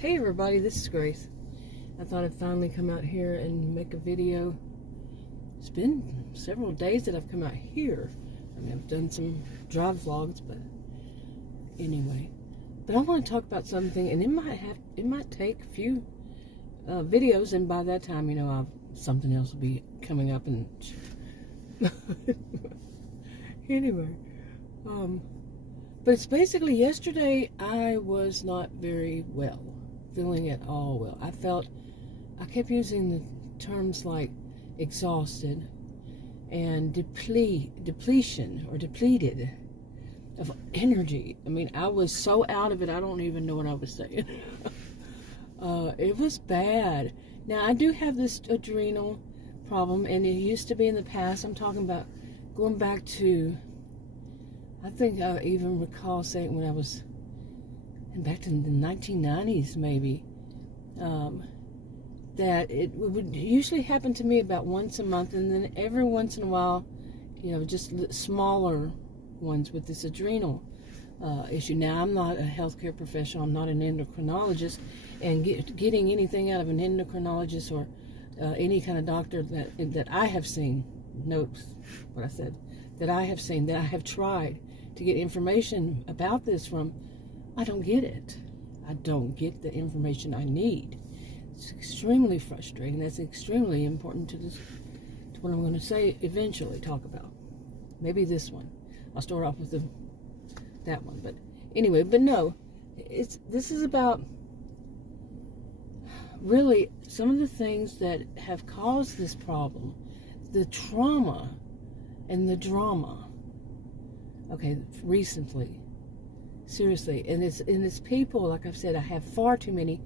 Hey everybody, this is Grace. I thought I'd finally come out here and make a video. It's been several days that I've come out here. I mean, I've done some drive vlogs, but anyway. But I want to talk about something, and it might take a few videos, and by that time, something else will be coming up, and anyway. But it's basically yesterday I was not very well, feeling at all well. I kept using the terms like exhausted and depletion or depleted of energy. I mean, I was so out of it, I don't even know what I was saying. It was bad. Now, I do have this adrenal problem, and it used to be in the past. I'm talking about going back to, I think I even recall saying when I was back in the 1990s, maybe, that it would usually happen to me about once a month, and then every once in a while, just smaller ones with this adrenal issue. Now, I'm not a healthcare professional. I'm not an endocrinologist, and getting anything out of an endocrinologist or any kind of doctor that I have seen, notes what I said, that I have tried to get information about this from, I don't get it. I don't get the information I need. It's extremely frustrating. That's extremely important to what I'm going to say eventually, talk about. Maybe this one. I'll start off with that one. But anyway, but no, this is about really some of the things that have caused this problem, the trauma and the drama. Okay, recently, seriously, and it's people, like I've said, I have far too many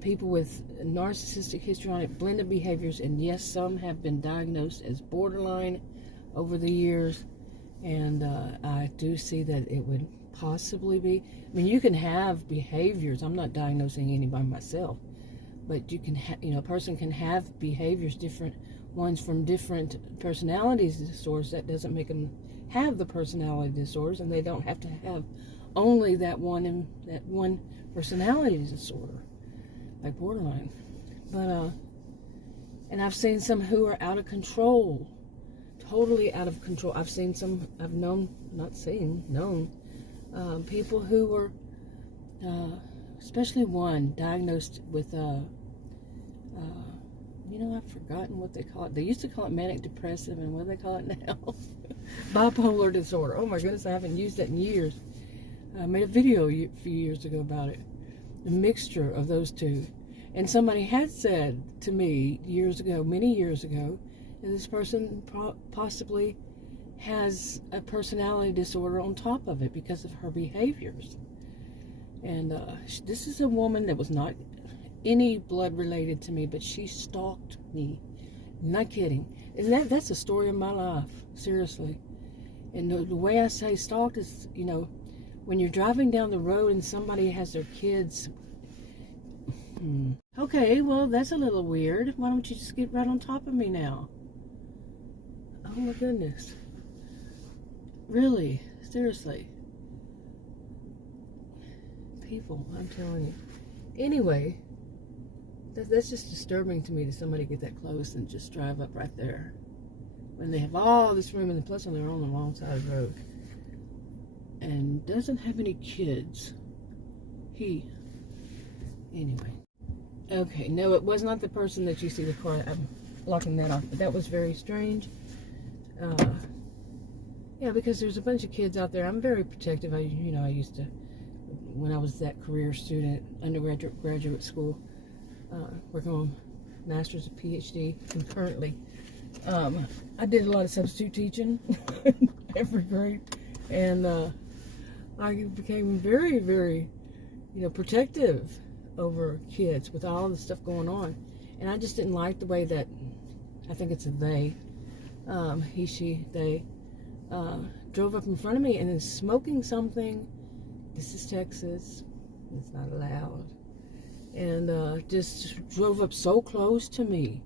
people with narcissistic, histrionic, blended behaviors, and yes, some have been diagnosed as borderline over the years, and I do see that it would possibly be. I mean, you can have behaviors. I'm not diagnosing anybody myself, but you can, a person can have behaviors, different ones from different personalities disorders. That doesn't make them have the personality disorders, and they don't have to have only that one personality disorder, like borderline. But and I've seen some who are out of control, totally out of control. I've seen some, I've known people who were, especially one diagnosed with I've forgotten what they call it. They used to call it manic depressive, and what do they call it now? Bipolar disorder. Oh my goodness, I haven't used that in years. I made a video a few years ago about it. A mixture of those two. And somebody had said to me many years ago, that this person possibly has a personality disorder on top of it because of her behaviors. And this is a woman that was not any blood related to me, but she stalked me. Not kidding. And that's the story of my life, seriously. And the way I say stalked is, when you're driving down the road and somebody has their kids. Okay, well, that's a little weird. Why don't you just get right on top of me now? Oh my goodness. Really? Seriously. People, I'm telling you. Anyway, that's just disturbing to me to somebody get that close and just drive up right there when they have all this room, and plus they're on the wrong side of the road, and doesn't have any kids. Anyway. Okay, no, it was not the person that you see the car. I'm locking that off, but that was very strange. Yeah, because there's a bunch of kids out there. I'm very protective. I used to, when I was that career student, undergraduate, graduate school, working on master's and PhD concurrently. I did a lot of substitute teaching in every grade, and I became very, very, protective over kids with all the stuff going on. And I just didn't like the way that, I think it's a they, he, she, they, drove up in front of me and then smoking something. This is Texas. It's not allowed. And just drove up so close to me.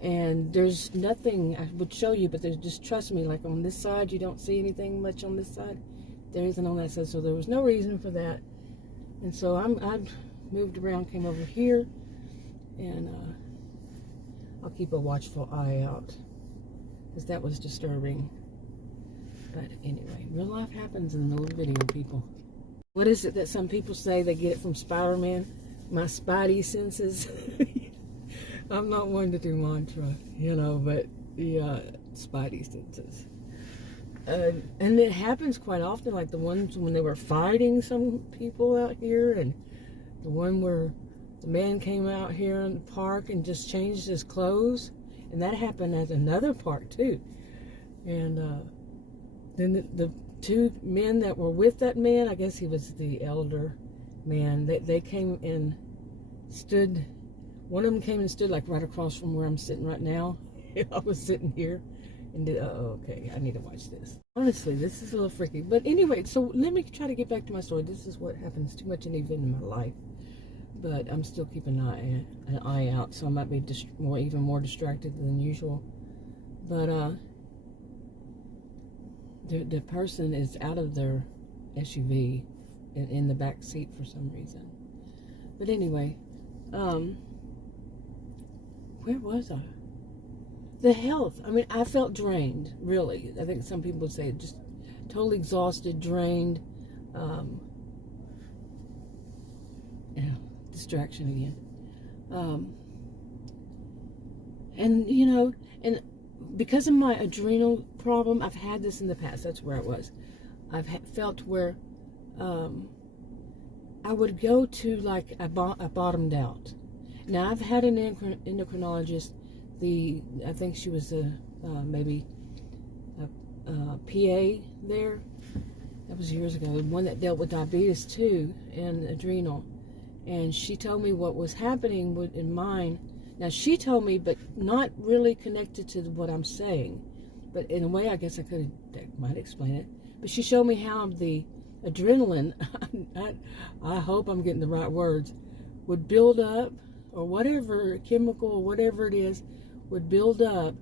And there's nothing I would show you, but there's, just trust me, like on this side, you don't see anything much on this side. There isn't on that side, so there was no reason for that. And so I moved around, came over here, and I'll keep a watchful eye out, because that was disturbing. But anyway, real life happens in the middle of the video, people. What is it that some people say they get it from Spider-Man? My spidey senses. I'm not one to do mantra, you know, but yeah, spidey senses. And it happens quite often, like the ones when they were fighting some people out here, and the one where the man came out here in the park and just changed his clothes, and that happened at another park too. And then the two men that were with that man, I guess he was the elder man, they came and stood, one of them came and stood like right across from where I'm sitting right now. I was sitting here. And okay, I need to watch this. Honestly, this is a little freaky. But anyway, so let me try to get back to my story. This is what happens too much in my life. But I'm still keeping an eye out, so I might be even more distracted than usual. But the person is out of their SUV in the back seat for some reason. But anyway, where was I? The health. I mean, I felt drained, really. I think some people would say just totally exhausted, drained. Yeah, distraction again. And, you know, and because of my adrenal problem, I've had this in the past. That's where I was. I've felt where I would go to, like, I bottomed out. Now, I've had an endocrinologist. I think she was maybe a PA there. That was years ago. One that dealt with diabetes too and adrenal. And she told me what was happening in mine. Now she told me, but not really connected to what I'm saying. But in a way, I guess that might explain it. But she showed me how the adrenaline, I hope I'm getting the right words, would build up, or whatever chemical or whatever it is, would build up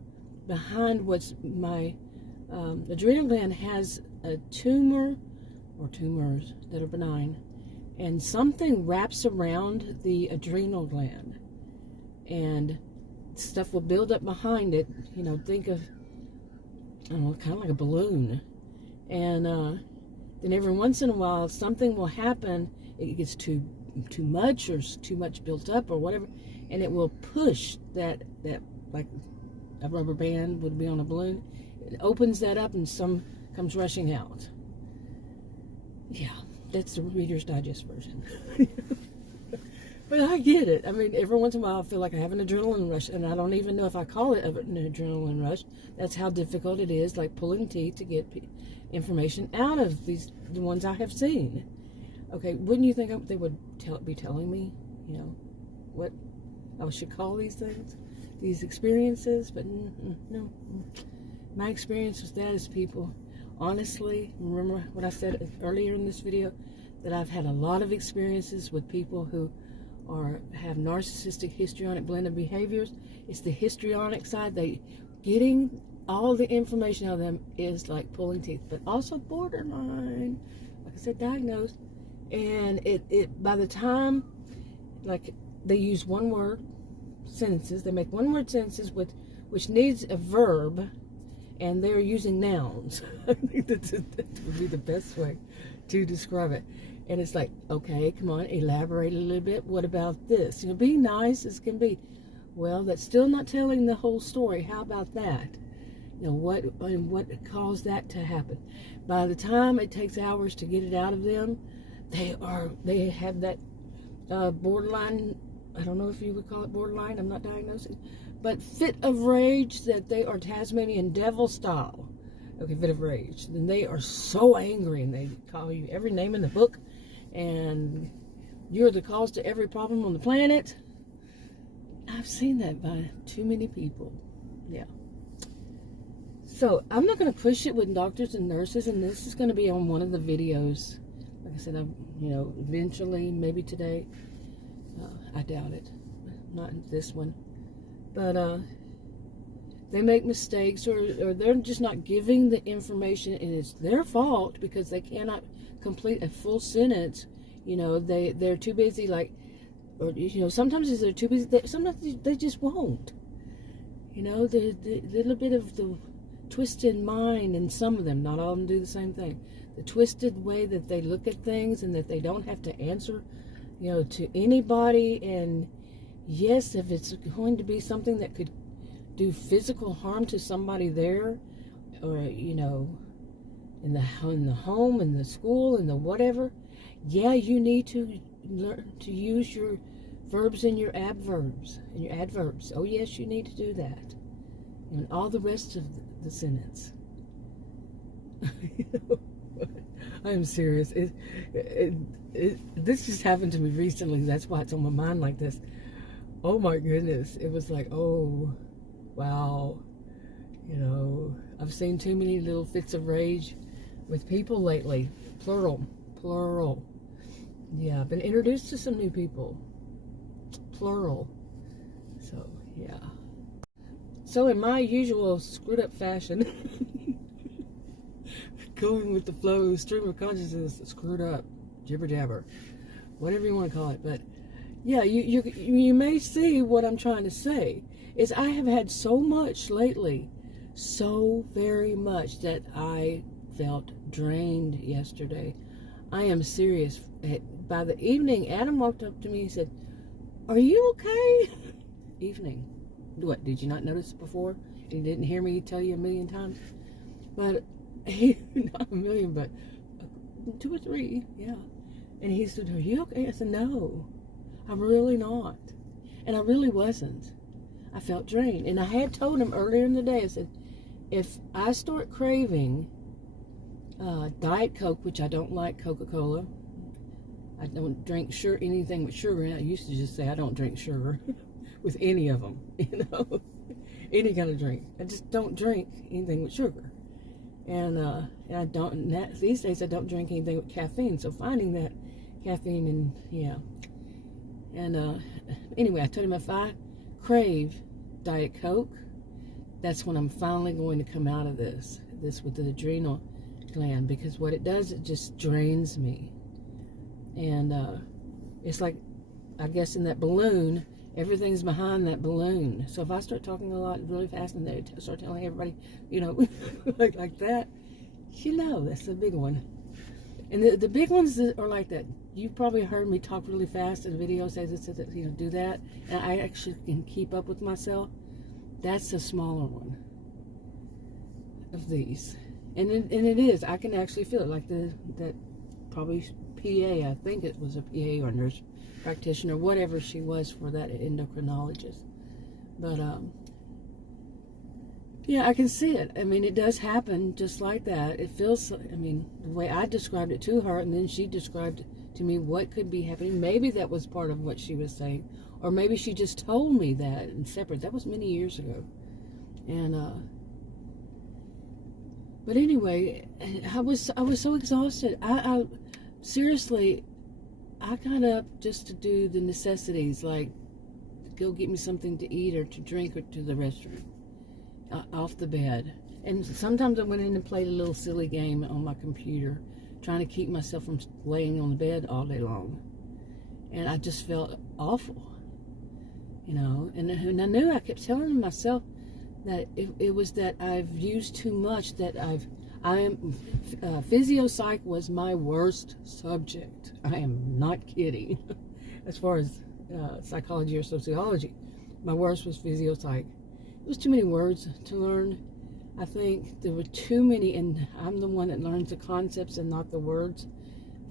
behind what's my adrenal gland has a tumor or tumors that are benign, and something wraps around the adrenal gland, and stuff will build up behind it. You know, think of, I don't know, kind of like a balloon, and then every once in a while something will happen. It gets too much, or too much built up or whatever, and it will push that like a rubber band would be on a balloon. It opens that up and some comes rushing out. Yeah, that's the Reader's Digest version. But I get it. I mean, every once in a while I feel like I have an adrenaline rush, and I don't even know if I call it an adrenaline rush. That's how difficult it is, like pulling teeth to get information out of the ones I have seen. Okay, wouldn't you think they would be telling me, you know, what I should call these things, these experiences? But no. My experience with that is, people, honestly, remember what I said earlier in this video, that I've had a lot of experiences with people who have narcissistic, histrionic blend of behaviors. It's the histrionic side. Getting all the information out of them is like pulling teeth, but also borderline, like I said, diagnosed. And it by the time, like, they use one word sentences, they make one word sentences which needs a verb, and they're using nouns. I think that would be the best way to describe it. And it's like, okay, come on, elaborate a little bit. What about this? You know, be nice as can be. Well, that's still not telling the whole story. How about that? You know, what caused that to happen? By the time it takes hours to get it out of them, they have that borderline, I don't know if you would call it borderline, I'm not diagnosing, but fit of rage, that they are Tasmanian devil style. Okay, fit of rage. Then they are so angry, and they call you every name in the book, and you're the cause to every problem on the planet. I've seen that by too many people. Yeah. So I'm not going to push it with doctors and nurses, and this is going to be on one of the videos. Like I said, eventually, maybe today. I doubt it. Not this one. But they make mistakes, or they're just not giving the information, and it's their fault because they cannot complete a full sentence. You know, they're too busy, like, or you know, sometimes they're too busy. Sometimes they just won't. You know, the little bit of the twisted mind in some of them. Not all of them do the same thing. The twisted way that they look at things, and that they don't have to answer, you know, to anybody. And yes, if it's going to be something that could do physical harm to somebody there, or you know, in the home, in the school, in the whatever, yeah, you need to learn to use your verbs and your adverbs Oh yes, you need to do that, and all the rest of the sentence. I'm serious. This just happened to me recently. That's why it's on my mind like this. Oh my goodness. It was like, oh, wow. You know, I've seen too many little fits of rage with people lately. Plural. Yeah, I've been introduced to some new people. Plural. So, yeah. So in my usual screwed up fashion, going with the flow, stream of consciousness, screwed up, jibber jabber, whatever you want to call it. But yeah, you may see what I'm trying to say is I have had so much lately, so very much, that I felt drained yesterday. I am serious. By the evening, Adam walked up to me and said, "Are you okay?" Evening. What, did you not notice before? You didn't hear me tell you a million times? But not a million, but 2 or 3, yeah. And he said, "Are you okay?" I said, "No, I'm really not." And I really wasn't. I felt drained. And I had told him earlier in the day, I said, if I start craving Diet Coke, which I don't like Coca-Cola, I don't drink anything with sugar in it. I used to just say I don't drink sugar with any of them, you know, any kind of drink. I just don't drink anything with sugar. And I don't, these days I don't drink anything with caffeine. So finding that caffeine, and yeah. And anyway, I told him if I crave Diet Coke, that's when I'm finally going to come out of this with the adrenal gland, because what it does, it just drains me. And it's like, I guess in that balloon, everything's behind that balloon. So if I start talking a lot really fast and they start telling everybody, you know, like that, you know, that's the big one. And the big ones that are like that, you've probably heard me talk really fast in videos, say this, you know, do that, and I actually can keep up with myself. That's the smaller one of these. And it is, I can actually feel it, like that probably PA, I think it was a PA or nurse practitioner, whatever she was for that endocrinologist. But yeah, I can see it. I mean, it does happen just like that. It feels, I mean, the way I described it to her, and then she described to me what could be happening. Maybe that was part of what she was saying, or maybe she just told me that and separate. That was many years ago. And but anyway, I was so exhausted. I seriously, I got up just to do the necessities, like go get me something to eat or to drink or to the restroom, off the bed. And sometimes I went in and played a little silly game on my computer, trying to keep myself from laying on the bed all day long. And I just felt awful, you know. And I knew, I kept telling myself that it was that I've used too much, that physio-psych was my worst subject. I am not kidding. As far as psychology or sociology, my worst was physio-psych. It was too many words to learn. I think there were too many, and I'm the one that learns the concepts and not the words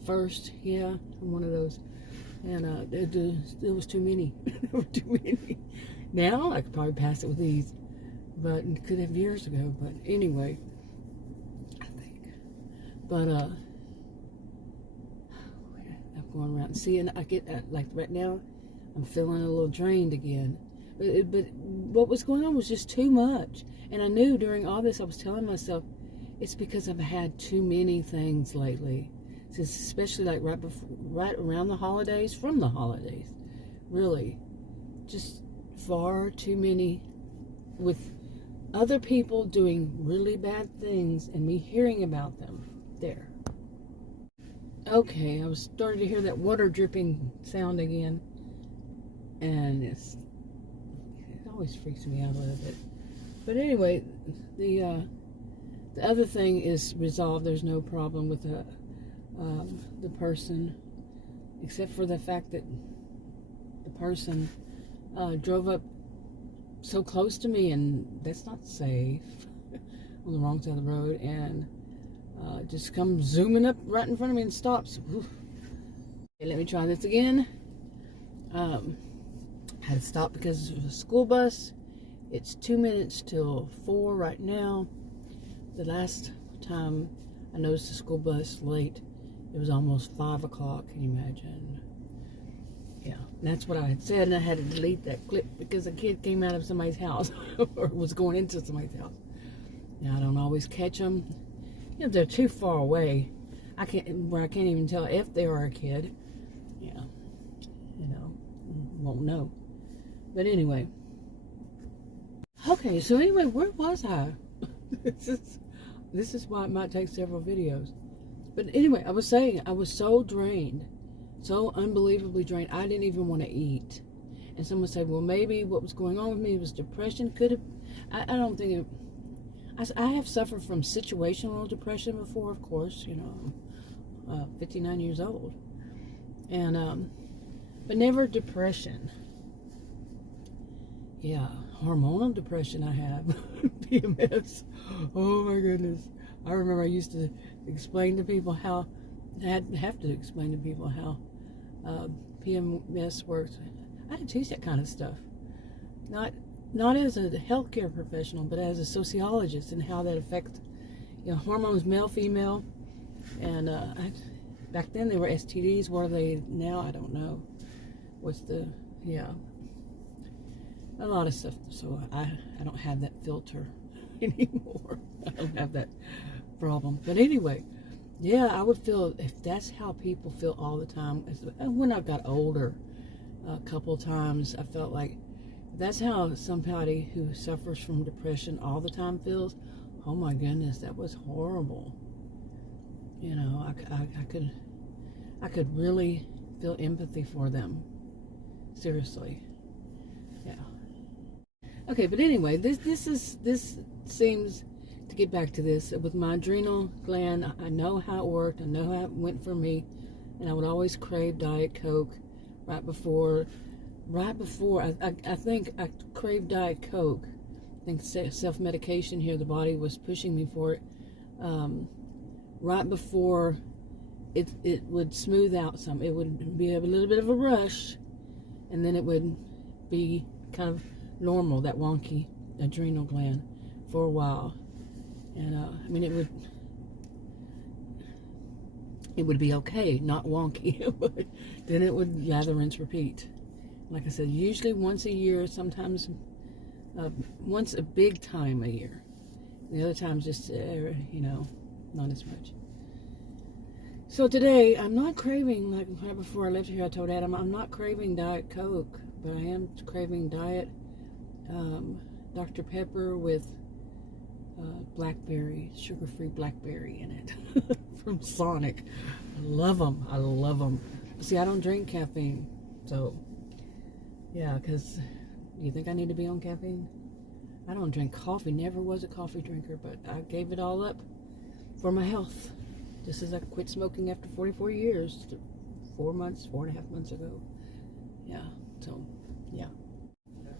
first. Yeah, I'm one of those. And there was too many. There were too many. Now I could probably pass it with ease, but it could have years ago. But anyway, I think. But I'm going around. See, and I get like right now, I'm feeling a little drained again. But what was going on was just too much. And I knew during all this, I was telling myself, it's because I've had too many things lately. Especially like right around the holidays, from the holidays. Really. Just far too many, with other people doing really bad things and me hearing about them. There. Okay, I was starting to hear that water dripping sound again. and it always freaks me out a little bit. But anyway, the other thing is resolved. There's no problem with the person, except for the fact that the person drove up so close to me, and that's not safe, on the wrong side of the road, and just comes zooming up right in front of me and stops. Okay, let me try this again. Had to stop because of a school bus. It's 2 minutes till 4 right now. The last time I noticed a school bus late, it was almost 5 o'clock. Can you imagine? Yeah, that's what I had said, and I had to delete that clip because a kid came out of somebody's house or was going into somebody's house. Now, I don't always catch them. You know, they're too far away. I can't even tell if they are a kid. Yeah, you know, won't know. But anyway. Okay, so anyway, where was I? This is why it might take several videos. But anyway, I was saying I was so drained, so unbelievably drained. I didn't even want to eat. And someone said, well, maybe what was going on with me was depression. Could have, I don't think it, I have suffered from situational depression before, of course, you know, I'm 59 years old. And, but never depression. Yeah, hormonal depression I have. PMS. Oh my goodness. I remember I used to explain to people how, I have to explain to people how PMS works. I had to teach that kind of stuff. Not as a healthcare professional, but as a sociologist, and how that affects, you know, hormones, male, female. And back then they were STDs. What are they now? I don't know. What's the, yeah. A lot of stuff. So I don't have that filter anymore. I don't have that problem. But anyway, yeah, I would feel, if that's how people feel all the time. When I got older, a couple times, I felt like that's how somebody who suffers from depression all the time feels. Oh my goodness, that was horrible. You know, I could really feel empathy for them. Seriously. Yeah. Okay, but anyway, this seems to get back to this with my adrenal gland. I know how it worked. I know how it went for me, and I would always crave Diet Coke right before. I think I craved Diet Coke. I think self-medication here. The body was pushing me for it. Right before it would smooth out some. It would be a little bit of a rush, and then it would be kind of normal, that wonky adrenal gland, for a while. And I mean, it would be okay, not wonky, but then it would lather, rinse, repeat. Like I said, usually once a year, sometimes once a big time a year. The other times just, you know, not as much. So today, I'm not craving, like right before I left here, I told Adam, I'm not craving Diet Coke, but I am craving Diet Dr. Pepper with blackberry, sugar-free blackberry in it from Sonic. I love them. I love them. See, I don't drink caffeine, so yeah, because you think I need to be on caffeine? I don't drink coffee. Never was a coffee drinker, but I gave it all up for my health. Just as I quit smoking after 44 years, 4.5 months ago. Yeah, so yeah.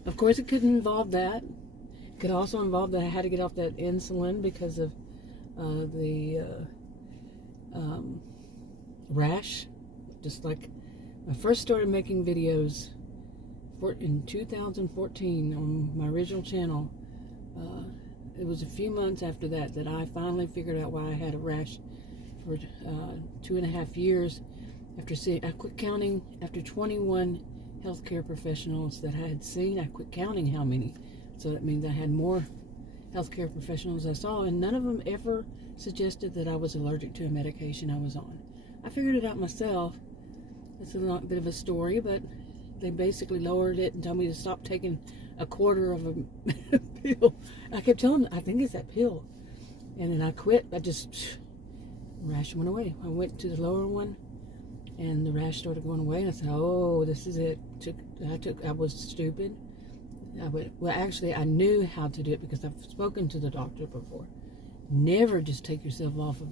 Of course, it could involve that. It could also involve that I had to get off that insulin because of the rash. Just like I first started making videos in 2014 on my original channel. It was a few months after that I finally figured out why I had a rash for 2.5 years. I quit counting after 21 healthcare professionals that I had seen. I quit counting how many. So that means I had more healthcare professionals I saw, and none of them ever suggested that I was allergic to a medication I was on. I figured it out myself. It's a bit of a story, but they basically lowered it and told me to stop taking a quarter of a pill. I kept telling them, I think it's that pill. And then I quit. Rash went away. I went to the lower one, and the rash started going away, and I said, oh, this is it. I was stupid. Well, actually, I knew how to do it because I've spoken to the doctor before. Never just take yourself off of,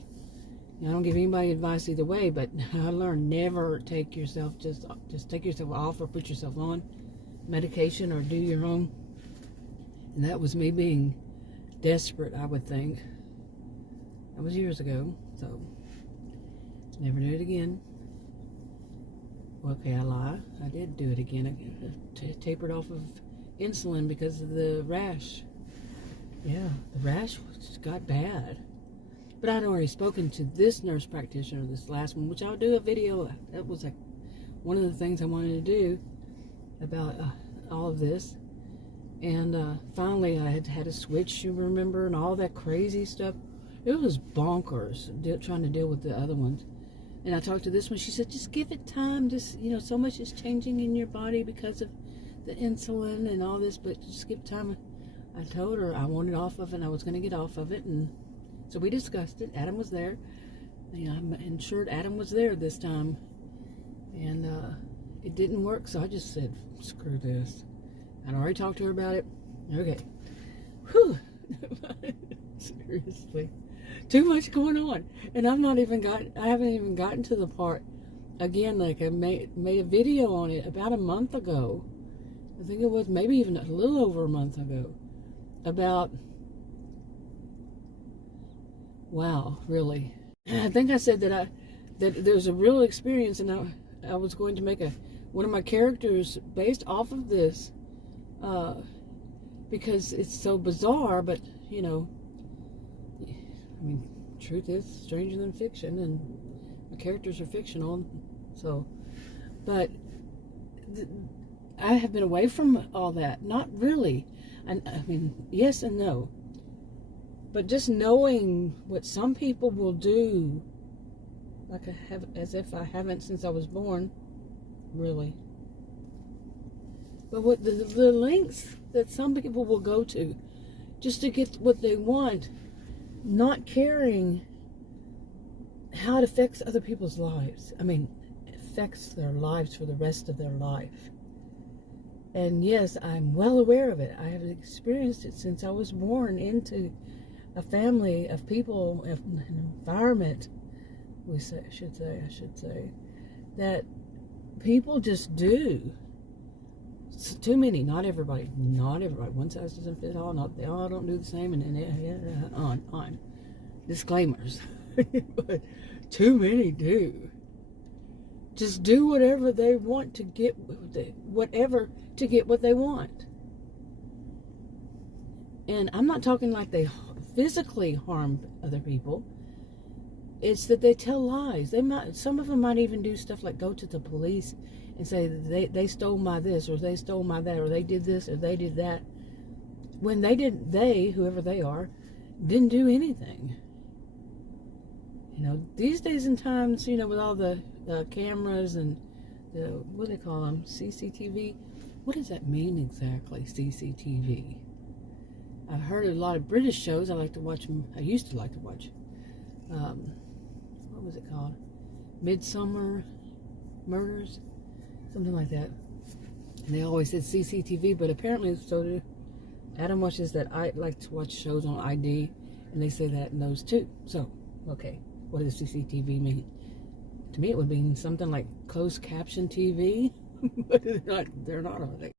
I don't give anybody advice either way, but I learned never take yourself, just take yourself off or put yourself on medication or do your own. And that was me being desperate, I would think. That was years ago, so never do it again. Okay, I lie. I did do it again. I tapered off of insulin because of the rash. Yeah, the rash got bad. But I'd already spoken to this nurse practitioner, this last one, which I'll do a video. That was like one of the things I wanted to do about all of this. And finally I had to switch, you remember, and all that crazy stuff. It was bonkers trying to deal with the other ones. And I talked to this one. She said, just give it time. Just, so much is changing in your body because of the insulin and all this, but just give time. I told her I wanted off of it and I was going to get off of it. And so we discussed it. Adam was there. I'm ensured Adam was there this time. And it didn't work, so I just said, screw this. I'd already talked to her about it. Okay. Whew. Seriously. Too much going on. And I haven't even gotten to the part, again, like I made a video on it about a month ago. I think it was maybe even a little over a month ago. About, wow, really. I think I said that there was a real experience, and I was going to make one of my characters based off of this, because it's so bizarre, but, truth is stranger than fiction, and my characters are fictional, so, but I have been away from all that. Not really. Yes and no. But just knowing what some people will do, like as if I haven't since I was born, really. But what the lengths that some people will go to just to get what they want, not caring how it affects other people's lives. Affects their lives for the rest of their life. And yes, I'm well aware of it. I have experienced it since I was born into a family of people, an environment, I should say, that people just do. It's too many, not everybody. One size doesn't fit all, they all don't do the same, and on. Disclaimers. But too many do. Just do whatever they want to get, whatever to get what they want. And I'm not talking like they physically harm other people. It's that they tell lies. Some of them might even do stuff like go to the police and say they stole my this, or they stole my that, or they did this, or they did that. When whoever they are, didn't do anything. These days and times, with all the cameras and what do they call them? CCTV? What does that mean exactly, CCTV? I've heard a lot of British shows. I used to like to watch. What was it called? Midsummer Murders? Something like that. And they always said CCTV, but apparently so do Adam watches that. I like to watch shows on ID, and they say that in those too. So, okay, what does CCTV mean? To me, it would mean something like closed caption TV, but they're not on it.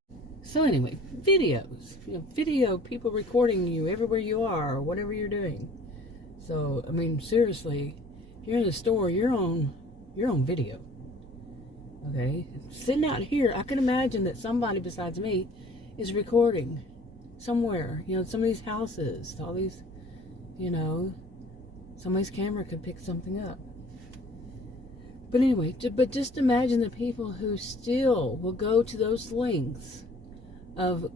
So anyway, videos. Video, people recording you everywhere you are, or whatever you're doing. So, seriously, if you're in the store, you're on video. Okay? Sitting out here, I can imagine that somebody besides me is recording somewhere. Some of these houses, all these, somebody's camera could pick something up. But anyway, just imagine the people who still will go to those lengths of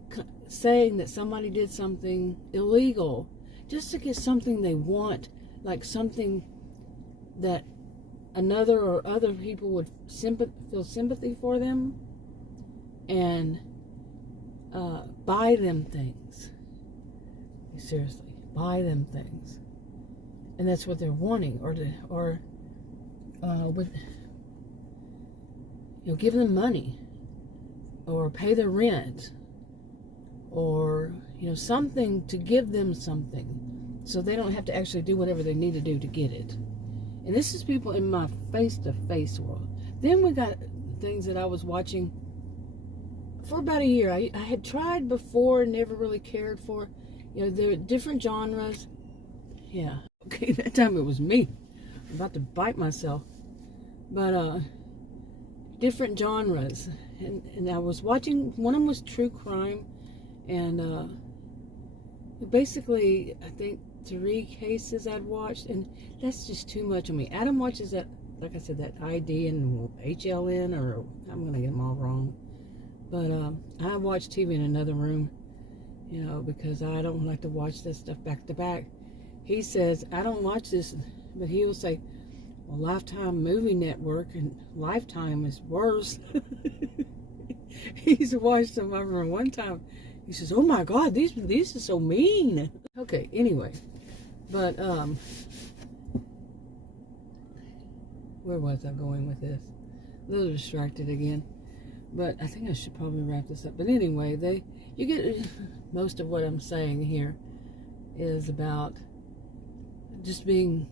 saying that somebody did something illegal just to get something they want, like something that another or other people would feel sympathy for them, and buy them things. Seriously, buy them things, and that's what they're wanting, give them money, or pay their rent, or, something to give them something so they don't have to actually do whatever they need to do to get it. And this is people in my face-to-face world. Then we got things that I was watching for about a year. I had tried before, never really cared for. There are different genres. Yeah, okay, that time it was me. I'm about to bite myself. But, different genres. And I was watching, one of them was true crime. And, basically, I think 3 cases I'd watched. And that's just too much on me. Adam watches that, like I said, that ID and HLN, or I'm going to get them all wrong. But I watch TV in another room, because I don't like to watch this stuff back to back. He says, I don't watch this, but he will say, well, Lifetime Movie Network and Lifetime is worse. He's watched them over one time. He says, oh my God, these are so mean. Okay, anyway. But, where was I going with this? A little distracted again. But I think I should probably wrap this up. But anyway, you get most of what I'm saying here is about just being,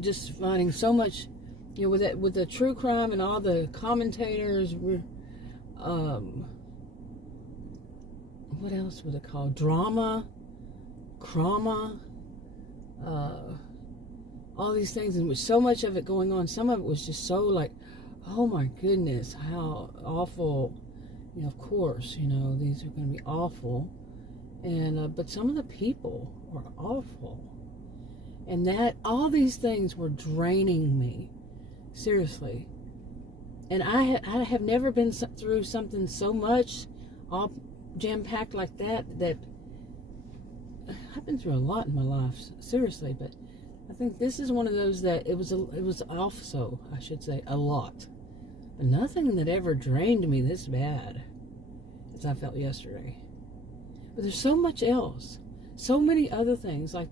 just finding so much, with the true crime and all the commentators, what else would it call? Drama, crama, all these things, and with so much of it going on, some of it was just so like, oh my goodness, how awful. Of course, these are going to be awful. And, but some of the people were awful. And all these things were draining me. Seriously. And I have never been through something so much, all jam-packed like that I've been through a lot in my life, seriously, but I think this is one of those that it was also, I should say, a lot. But nothing that ever drained me this bad as I felt yesterday. But there's so much else. So many other things, like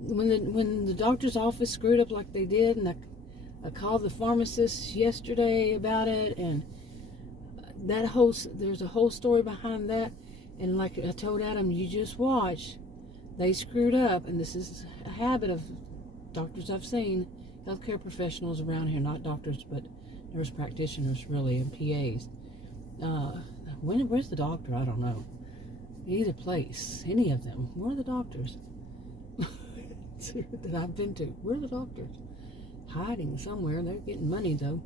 when the doctor's office screwed up like they did, and I called the pharmacist yesterday about it, and there's a whole story behind that. And like I told Adam, you just watch. They screwed up, and this is a habit of doctors I've seen, healthcare professionals around here, not doctors, but nurse practitioners, really, and PAs. Where's the doctor? I don't know. Either place, any of them. Where are the doctors that I've been to? Where are the doctors? Hiding somewhere. They're getting money, though.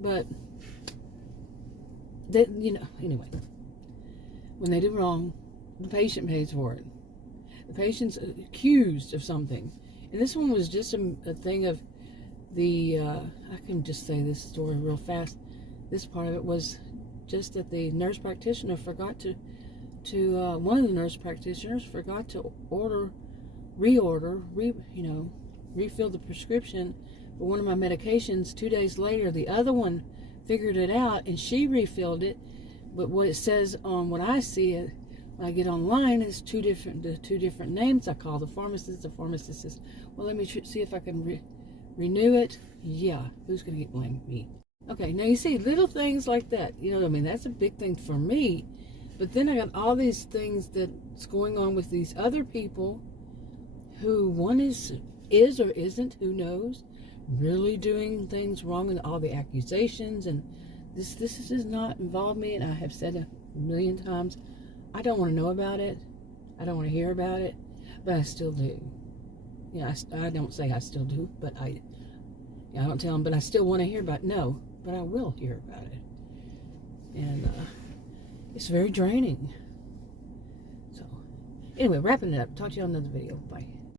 But, anyway. When they do wrong, the patient pays for it. The patient's accused of something. And this one was just a thing of I can just say this story real fast. This part of it was just that the nurse practitioner forgot one of the nurse practitioners forgot to refill the prescription for one of my medications. 2 days later, the other one figured it out, and she refilled it. But what it says on what I see it, when I get online, is two different names. I call the pharmacist. The pharmacist says, well, let me see if I can renew it. Yeah, who's going to get blamed? Me. Okay, now you see little things like that. That's a big thing for me. But then I got all these things that's going on with these other people who one is or isn't, who knows, really doing things wrong, and all the accusations. And this does not involve me, and I have said a million times, I don't want to know about it. I don't want to hear about it, but I still do. I don't say I still do, but I don't tell them, but I still want to hear about it. No, but I will hear about it. And it's very draining. So, anyway, wrapping it up. Talk to you on another video. Bye.